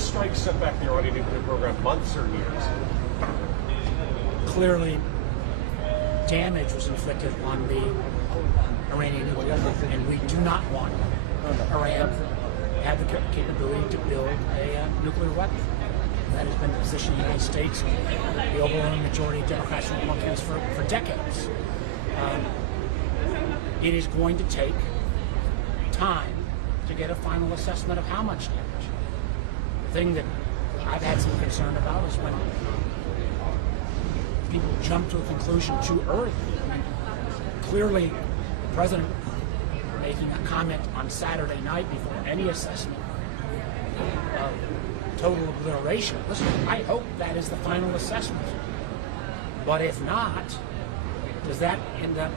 these strikes set back the Iranian nuclear program months or years? Clearly, damage was inflicted on the Iranian nuclear program, and we do not want Iran to have the capability to build a nuclear weapon. That has been the position of the United States and the overwhelming majority of Democrats and Republicans for decades. It is going to take time to get a final assessment of how much damage. The thing that I've had some concern about is when people jump to a conclusion too early. Clearly, the president making a comment on Saturday night before any assessment of total obliteration. Listen, I hope that is the final assessment. But if not, does that end up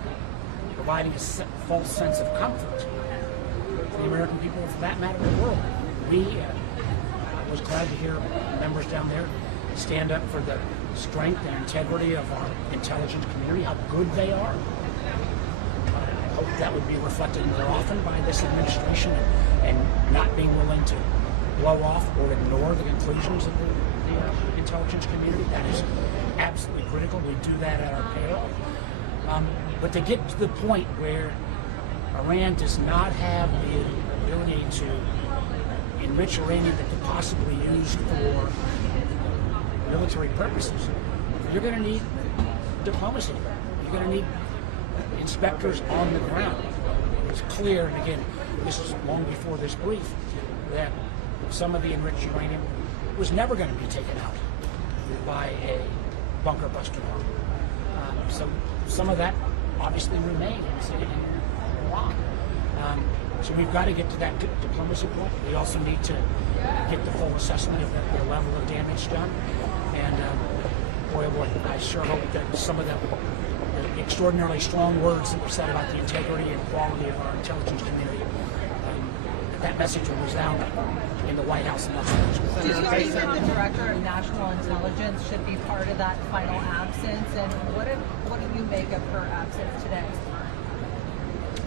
providing a false sense of comfort to the American people, for that matter, the world? I was glad to hear members down there stand up for the strength and integrity of our intelligence community, how good they are. I hope that would be reflected more often by this administration and not being willing to blow off or ignore the conclusions of the intelligence community. That is absolutely critical. We do that at our peril. But to get to the point where Iran does not have the ability to enrich uranium that could possibly be used for military purposes, you're going to need diplomacy. You're going to need inspectors on the ground. It's clear, and again, this is long before this brief, that some of the enriched uranium was never going to be taken out by a bunker buster bomb. So some of that obviously remains in Iran. So we've got to get to that diplomacy point. We also need to get the full assessment of the level of damage done. And boy, oh boy, I sure hope that some of the extraordinarily strong words that were said about the integrity and quality of our intelligence community, that message will resound in the White House and elsewhere. Do you think that the Director of National Intelligence should be part of that final absence? And what do you make of her absence today?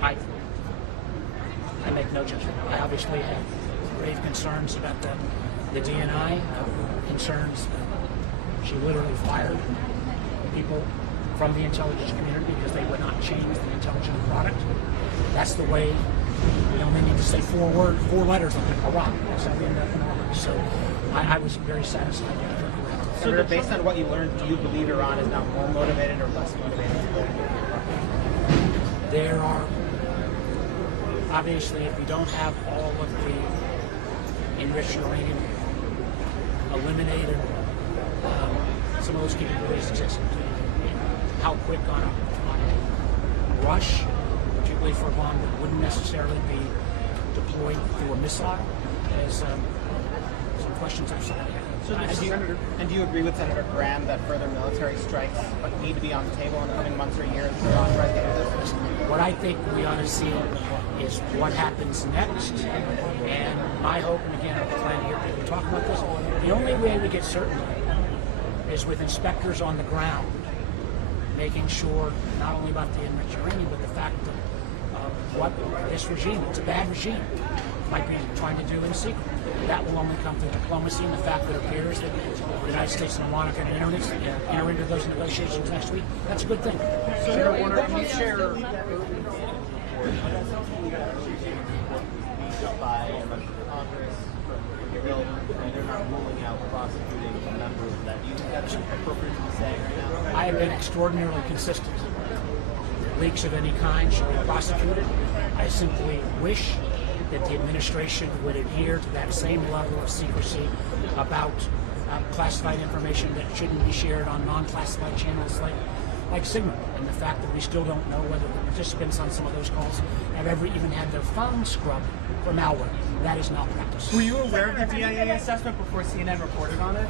I make no judgment. I obviously have grave concerns about the DNI, concerns she literally fired people from the intelligence community because they would not change the intelligence product. That's the way. We only need to say four letters on it, Iraq. That's how we end up in Iraq. So I was very satisfied with her. Senator, based on what you learned, do you believe Iran is now more motivated or less motivated to build a nuclear weapon? There are, obviously, if we don't have all of the enriched uranium eliminated, some of those capabilities exist. How quick on a rush, particularly for a bomb that wouldn't necessarily be deployed through a missile, is some questions outside of that. And do you agree with Senator Graham that further military strikes need to be on the table in the coming months or years to authorize the this? What I think we ought to see is what happens next. And my hope, and again, I'm glad to hear people talk about this, the only way we get certainty is with inspectors on the ground, making sure not only about the enriched uranium, but the fact that what this regime, it's a bad regime, might be trying to do in secret. That will only come through diplomacy and the fact that it appears that the United States and Iran are going to enter into those negotiations next week. That's a good thing. Senator Warner, can you share by Congress from bill, and they're not ruling out prosecuting members that you think that's appropriate to be saying right now? I have been extraordinarily consistent. Leaks of any kind should be prosecuted. I simply wish that the administration would adhere to that same level of secrecy about classified information that shouldn't be shared on non-classified channels like Signal, and the fact that we still don't know whether the participants on some of those calls have ever even had their phones scrubbed for malware. That is malpractice. Were you aware of the DIA assessment before CNN reported on it?